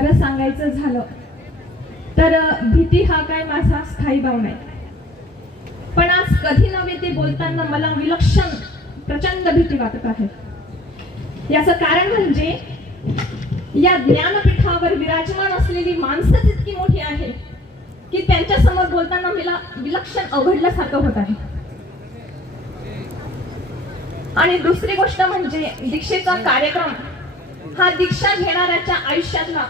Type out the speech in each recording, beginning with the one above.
खरं सांगायचं झालं तर भीती हा काय माझा स्थायी भाव नाही पण आज कधी नव्हे ते बोलताना मला विलक्षण प्रचंड भीती वाटत आहे. याचं कारण म्हणजे या ज्ञानपीठावर विराजमान असलेली माणसं इतकी मोठी आहे की त्यांच्यासमोर बोलताना मला विलक्षण अवघडल्यासारखं होत आहे. आणि दुसरी गोष्ट म्हणजे दीक्षेचा कार्यक्रम हा दीक्षा घेणाऱ्याच्या आयुष्यातला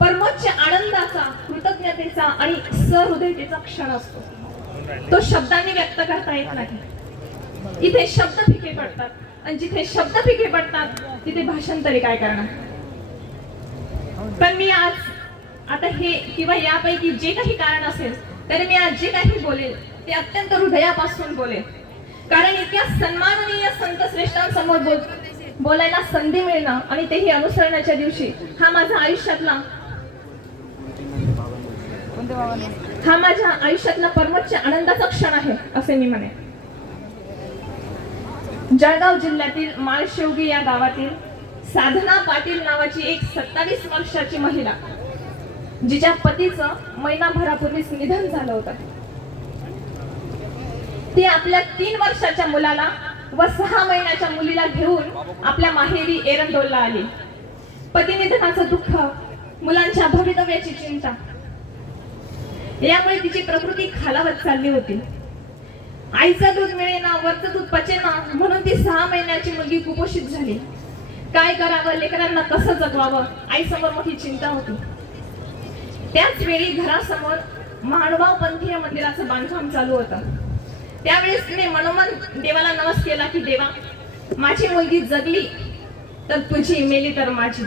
परमोच्च आनंदाचा कृतज्ञतेचा आणि सहृदयतेचा क्षण असतो. तो शब्दांनी व्यक्त करता येत नाही. इथे शब्द फिके पडतात. आणि जिथे शब्द फिके पडतात तिथे भाषांतरी काय करणार? पण मी आज आता हे किंवा यापैकी जे काही कारण असेल तरी मी आज जे काही बोलेल ते अत्यंत हृदयापासून बोलेल. कारण इतक्या सन्माननीय संत श्रेष्ठांसमोर बोल बोलायला संधी मिळणं आणि तेही अनुसरणाच्या दिवशी हा माझा आयुष्यातला हा माझ्या आयुष्यातला परमोच्च आनंदाचा क्षण आहे असे मी म्हणे जळगाव जिल्ह्यातील माळशेवगी या गावातील साधना पाटील नावाची एक सत्तावीस वर्षाची महिला जिच्या पतीचं महिनाभरापूर्वीच निधन झालं होतं. ती आपल्या तीन वर्षाच्या मुलाला व सहा महिन्याच्या मुलीला घेऊन आपल्या माहेरी एरंडोलला आली. पती निधनाचं दुःख मुलांच्या भवितव्याची चिंता यामुळे तिची प्रकृती खालावत चालली होती. आईचं दूध मिळेना वरचं दूध पचेना म्हणून ती सहा महिन्याची मुलगी कुपोषित झाली. काय करावं लेकरांना कसं जगवावं आईसमोर मोठी चिंता होती. त्याच वेळी घरासमोर महानुभाव पंथीय मंदिराचं बांधकाम चालू होतं. त्यावेळेस तिने मनोमन देवाला नमस केला की देवा माझी मुलगी जगली तर तुझी मेली तर माझी.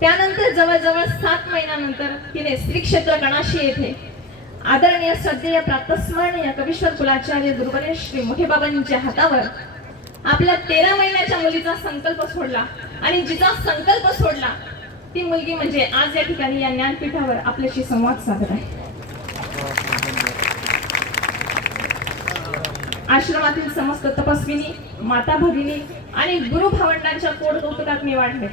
त्यानंतर जवळजवळ सात महिन्यानंतर तिने श्री क्षेत्र गणाशी येथे आदरणीय श्रद्धेय प्रातस्मरणीय कविश्वर कुलाचार्य दुर्गणेश श्री मोठे बाबांच्या हातावर आपल्या तेरा महिन्याच्या मुलीचा संकल्प सोडला. आणि जिचा संकल्प सोडला ती मुलगी म्हणजे आज या ठिकाणी या ज्ञानपीठावर आपल्याशी संवाद साधत आहे. आश्रमातील समस्त तपस्विनी माता भगिनी आणि गुरु भावंडांच्या पोट कौतुकात मी वाढले.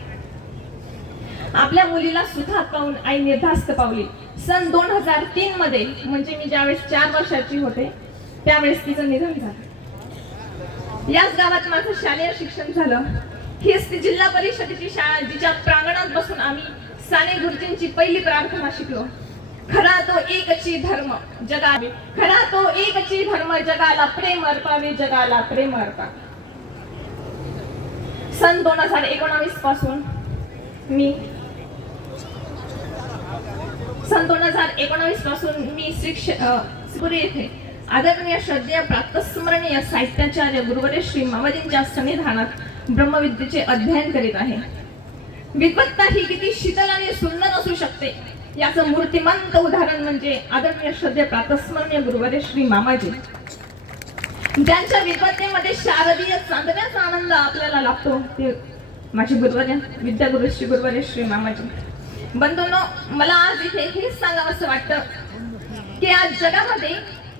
आपल्या मुलीला सुद्धा पाहून आई निर्धास्त पावली. सन दोन हजार तीन मध्ये म्हणजे मी ज्यावेळेस चार वर्षाची होते त्यावेळेस तिचं निधन झालं. याच गावात माझं शालेय शिक्षण झालं. हीच ती जिल्हा परिषदेची शाळा जिच्या प्रांगणात बसून आम्ही साने गुरुजींची पहिली प्रार्थना शिकलो. खरा तो एकची धर्म जगावे. खरा तो एकची धर्म जगाला प्रेम अर्पावे जगाला प्रेम अर्पावे. सन दोन हजार एकोणावीसपासून मी सन दोन हजार एकोणावीसपासून मी श्री येथे आदरणीय श्रद्धेय प्रातस्मरणीय साहित्याचार्य गुरुवरे श्री मामाजींच्या सन्निधानात ब्रह्मविद्येचे अध्ययन करीत आहे. विद्वत्ता ही किती शीतल आणि सुंदर असू शकते याचं मूर्तिमंत उदाहरण म्हणजे आदरणीय श्रद्धे प्रातस्मरणीय गुरुवरे श्री मामाजी. ज्यांच्या विद्वत्तेमध्ये शारदीय चांदण्याचा आनंद आपल्याला लाभतो ते माझे गुरुवर्य विद्यागुरु श्री गुरुवरे श्री मामाजी. बंधूंनो मला आज इथे हेच सांगावं असं वाटतं की आज जगामध्ये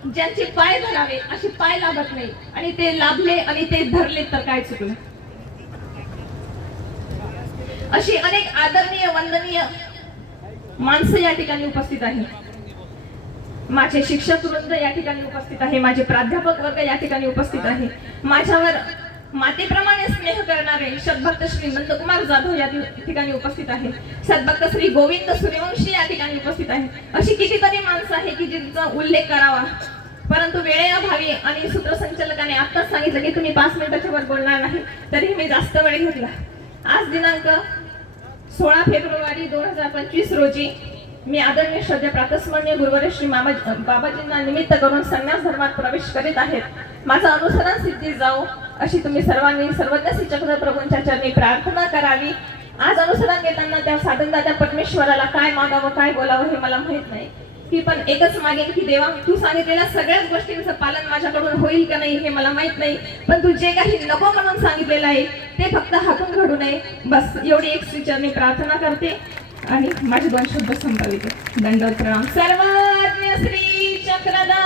ज्यांचे पाय धरावे असे पाय लाभत नाही. आणि ते लाभले आणि ते धरले तर काय चुकलं? अशी अनेक आदरणीय वंदनीय माणसं या ठिकाणी उपस्थित आहे माझे शिक्षक वृंद या ठिकाणी उपस्थित आहे माझे प्राध्यापक वर्ग या ठिकाणी उपस्थित आहे. माझ्यावर मातेप्रमाणे स्नेह करणारे सद्भक्त श्री नंदकुमार जाधव या ठिकाणी उपस्थित आहे. सद्भक्त श्री गोविंद सूर्यवंशी या ठिकाणी उपस्थित आहे. अशी कितीतरी माणसं आहे की जिचा उल्लेख करावा. परंतु वेळेअभावी आणि सूत्रसंचालकाने आत्ताच सांगितलं की तुम्ही पाच मिनिटाच्या वर बोलणार नाही तरी मी जास्त वेळ घेतला. आज दिनांक सोळा फेब्रुवारी दोन हजार पंचवीस रोजी मी आदरणीय श्रद्धे प्रातस्मरणीय गुरुवारी श्री मामा बाबाजींना निमित्त करून संन्यास धर्मात प्रवेश करीत आहेत माझं अनुसरण सिद्धी जाऊ अशी तुम्ही सर्वांनी सर्वज्ञ श्री चक्र प्रभूंच्या चरणी प्रार्थना करावी. आज अनुसरण घेताना त्या साधनदात्या परमेश्वराला काय मागावं काय बोलावं हे मला माहीत नाही. की पण एकच मागेन की देवा तू सांगितलेल्या सगळ्याच गोष्टींचं पालन माझ्याकडून होईल का नाही हे मला माहीत नाही. पण तू जे काही नको म्हणून सांगितलेलं आहे ते फक्त हातून घडू नये. बस एवढी एक श्रीचरणी प्रार्थना करते. आणि माझे दोन शब्द संपविते दंडवत प्रणाम सर्वज्ञ श्री चक्रदा